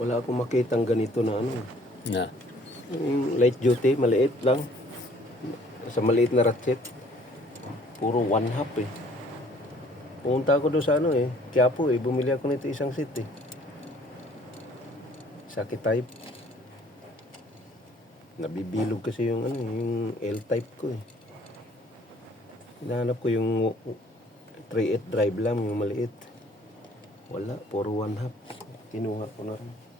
Wala akong makitang ganito na ano. Na. Yung light duty, maliit lang. Sa maliit na ratchet. Puro 1/2 eh. Pumunta ako doon sa ano eh. Quiapo eh. Bumili ako nito isang set eh. Saki type. Nabibilog kasi yung ano yung L-type ko eh. Hinahanap ko yung 3/8 drive lang, yung maliit. Wala, puro 1/2. Kinuha ko na rin.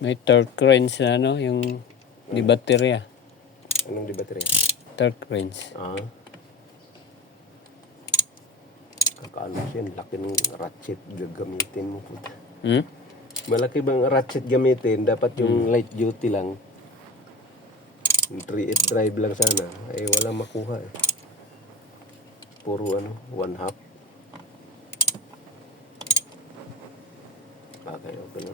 May torque wrench na ano, yung di baterya. Anong di baterya? Torque wrench. Kakaalam siya, laki ng ratchet gagamitin mo po. Hmm? Malaki bang ratchet gamitin? Dapat yung light duty lang. Yung 3/8 drive lang sana. Eh, wala makuha eh. Puro ano, 1/2. Kaya ko na.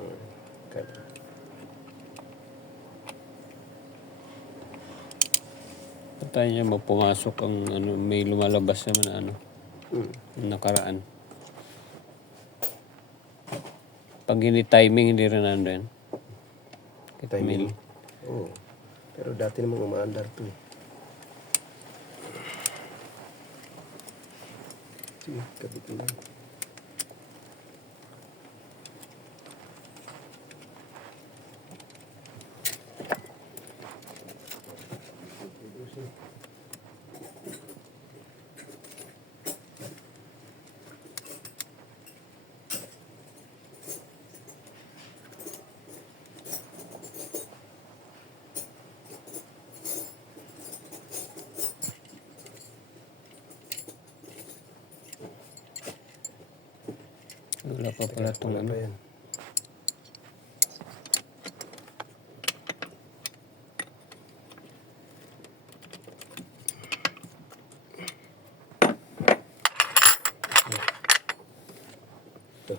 Patay niya mapumasok ang ano, may lumalabas naman na ano, nakaraan. Pag hindi timing, hindi rin nandun. Timing. Oo. Pero dati namang umaandar to eh. Sige, kabit na lang. Wala pa pala itong Wala ano. pa yan. Ito.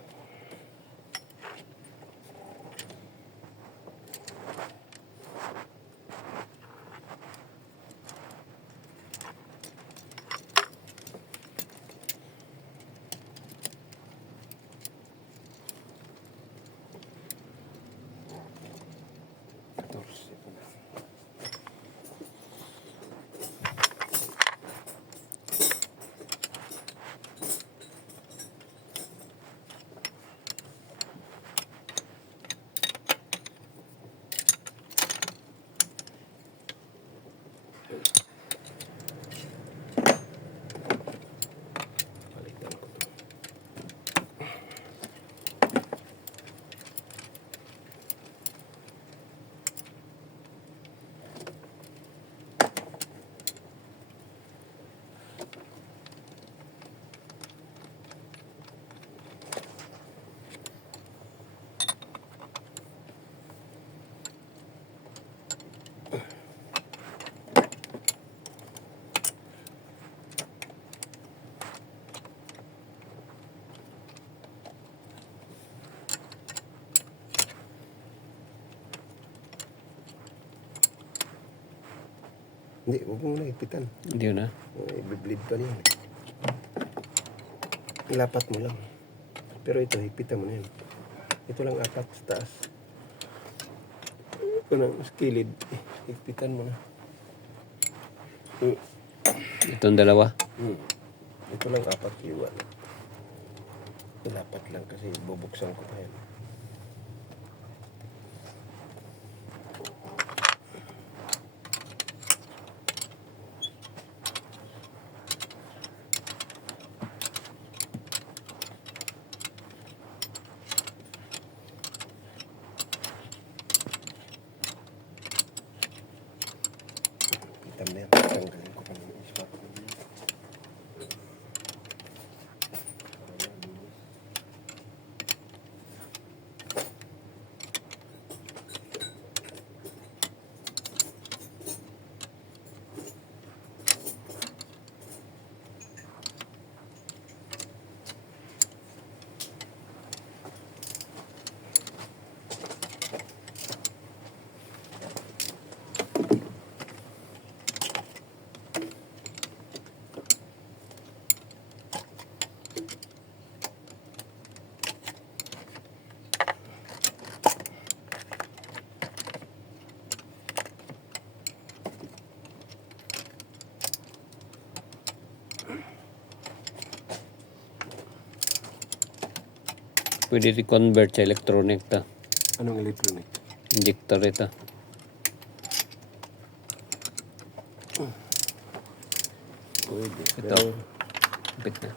Palitan ko to. Hindi, huwag mo na ipitan. Hindi na. I-bleed pa niyan. Ilapat mo lang. Pero ito, ipitan mo na yan. Ito lang apat sa taas. Ito na, skilid. Ipitan mo na. Itong dalawa. Ito lang apat iwan. Ilapat lang kasi bubuksan ko pa yan. Pitan na yan. Tanggalin ko pa ng ispat. Pwede i-convert sa electronic ta. Anong electronic? Injector ito. Pwede. Ito. Pero Kapit na.